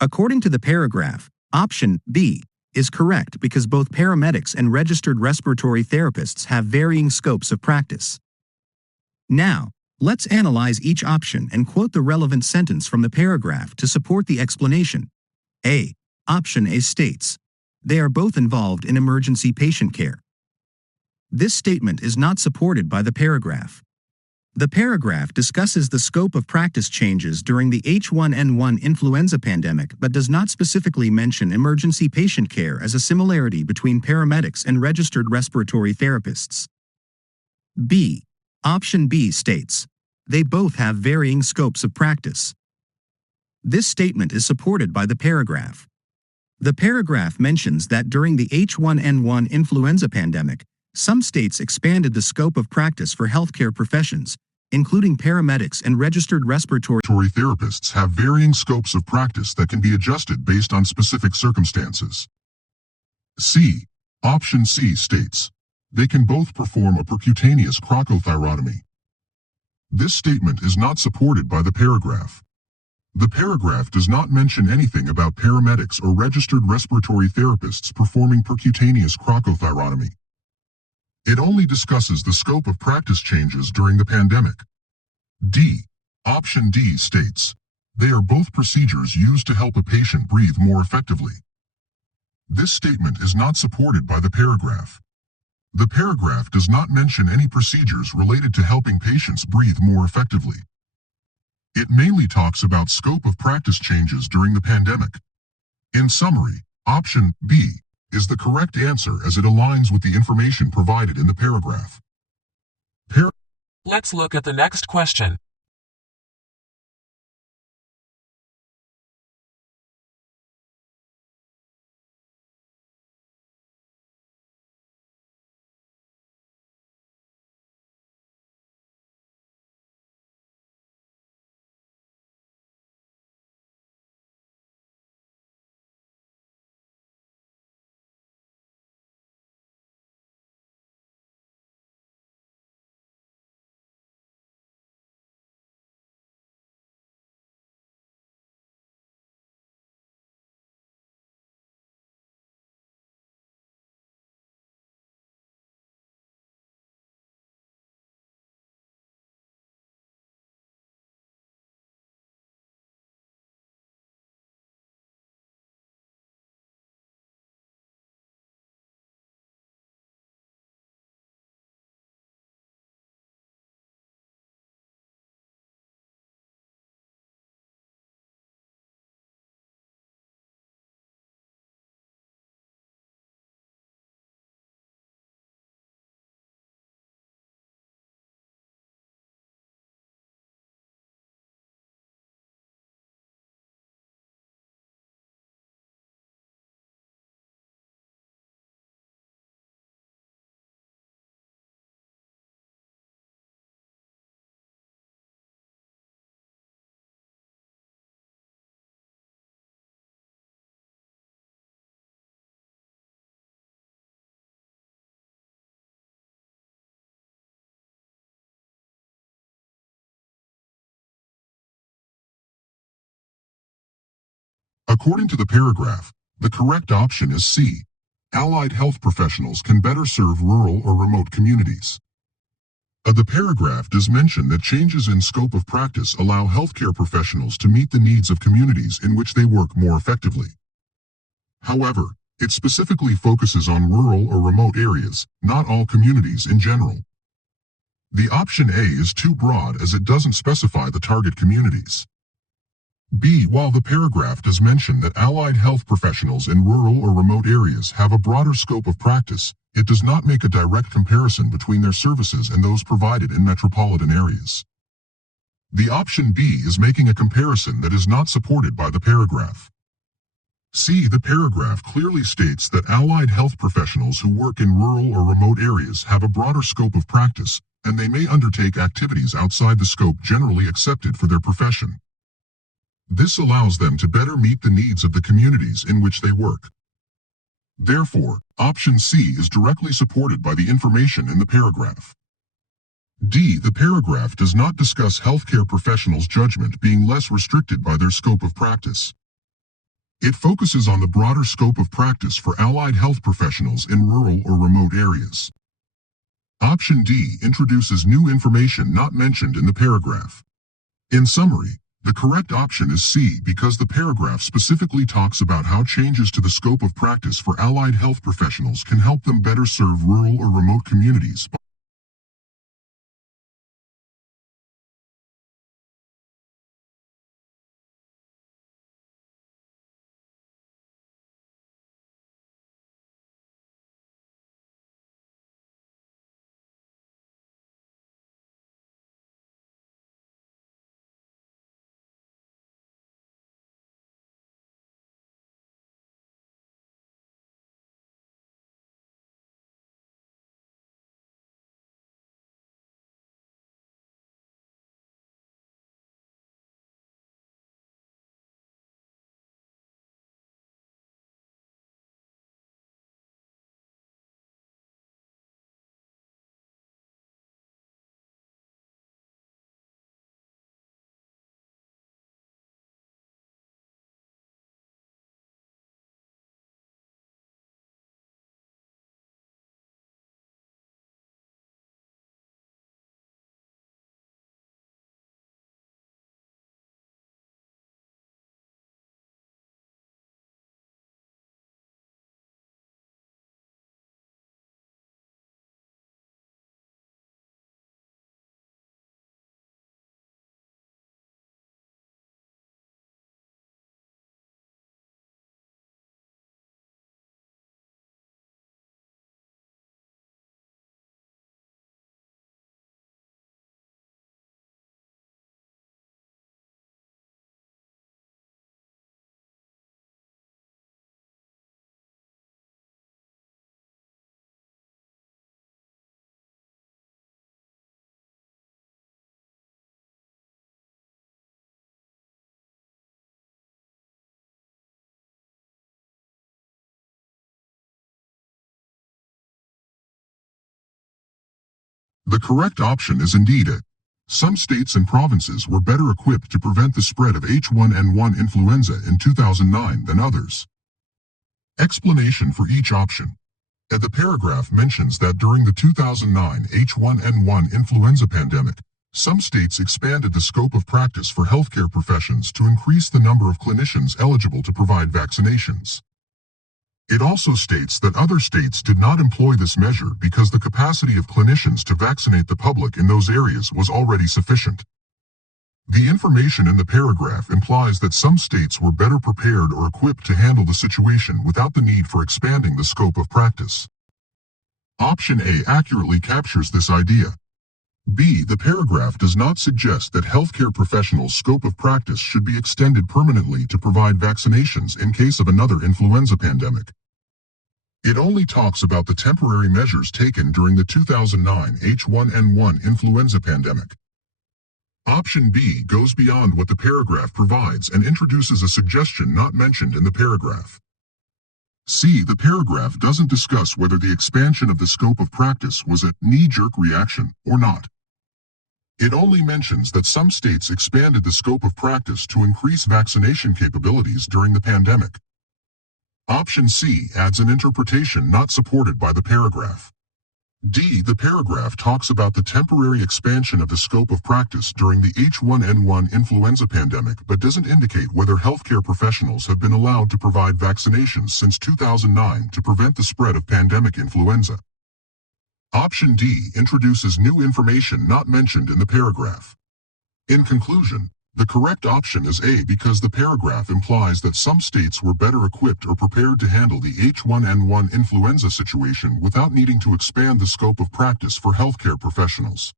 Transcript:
According to the paragraph, option B is correct because both paramedics and registered respiratory therapists have varying scopes of practice. Now, let's analyze each option and quote the relevant sentence from the paragraph to support the explanation. A. Option A states, "They are both involved in emergency patient care." This statement is not supported by the paragraph. The paragraph discusses the scope of practice changes during the H1N1 influenza pandemic but does not specifically mention emergency patient care as a similarity between paramedics and registered respiratory therapists. B. Option B states, "They both have varying scopes of practice." This statement is supported by the paragraph. The paragraph mentions that during the H1N1 influenza pandemic, some states expanded the scope of practice for healthcare professions, including paramedics and registered respiratory therapists have varying scopes of practice that can be adjusted based on specific circumstances. C. Option C states, "They can both perform a percutaneous crocothyrotomy." This statement is not supported by the paragraph. The paragraph does not mention anything about paramedics or registered respiratory therapists performing percutaneous crocothyrotomy. It only discusses the scope of practice changes during the pandemic. D. Option D states, "They are both procedures used to help a patient breathe more effectively." This statement is not supported by the paragraph. The paragraph does not mention any procedures related to helping patients breathe more effectively. It mainly talks about scope of practice changes during the pandemic. In summary, option B is the correct answer as it aligns with the information provided in the paragraph. Let's look at the next question. According to the paragraph, the correct option is C. Allied health professionals can better serve rural or remote communities. The paragraph does mention that changes in scope of practice allow healthcare professionals to meet the needs of communities in which they work more effectively. However, it specifically focuses on rural or remote areas, not all communities in general. The option A is too broad as it doesn't specify the target communities. B. While the paragraph does mention that allied health professionals in rural or remote areas have a broader scope of practice, it does not make a direct comparison between their services and those provided in metropolitan areas. The option B is making a comparison that is not supported by the paragraph. C. The paragraph clearly states that allied health professionals who work in rural or remote areas have a broader scope of practice, and they may undertake activities outside the scope generally accepted for their profession. This allows them to better meet the needs of the communities in which they work. Therefore, option C is directly supported by the information in the paragraph. D. The paragraph does not discuss healthcare professionals' judgment being less restricted by their scope of practice. It focuses on the broader scope of practice for allied health professionals in rural or remote areas. Option D introduces new information not mentioned in the paragraph. In summary, the correct option is C because the paragraph specifically talks about how changes to the scope of practice for allied health professionals can help them better serve rural or remote communities. The correct option is indeed A. Some states and provinces were better equipped to prevent the spread of H1N1 influenza in 2009 than others. Explanation for each option. The paragraph mentions that during the 2009 H1N1 influenza pandemic, some states expanded the scope of practice for healthcare professions to increase the number of clinicians eligible to provide vaccinations. It also states that other states did not employ this measure because the capacity of clinicians to vaccinate the public in those areas was already sufficient. The information in the paragraph implies that some states were better prepared or equipped to handle the situation without the need for expanding the scope of practice. Option A accurately captures this idea. B. The paragraph does not suggest that healthcare professionals' scope of practice should be extended permanently to provide vaccinations in case of another influenza pandemic. It only talks about the temporary measures taken during the 2009 H1N1 influenza pandemic. Option B goes beyond what the paragraph provides and introduces a suggestion not mentioned in the paragraph. C. The paragraph doesn't discuss whether the expansion of the scope of practice was a knee-jerk reaction or not. It only mentions that some states expanded the scope of practice to increase vaccination capabilities during the pandemic. Option C adds an interpretation not supported by the paragraph. D. The paragraph talks about the temporary expansion of the scope of practice during the H1N1 influenza pandemic but doesn't indicate whether healthcare professionals have been allowed to provide vaccinations since 2009 to prevent the spread of pandemic influenza. Option D introduces new information not mentioned in the paragraph. In conclusion, the correct option is A because the paragraph implies that some states were better equipped or prepared to handle the H1N1 influenza situation without needing to expand the scope of practice for healthcare professionals.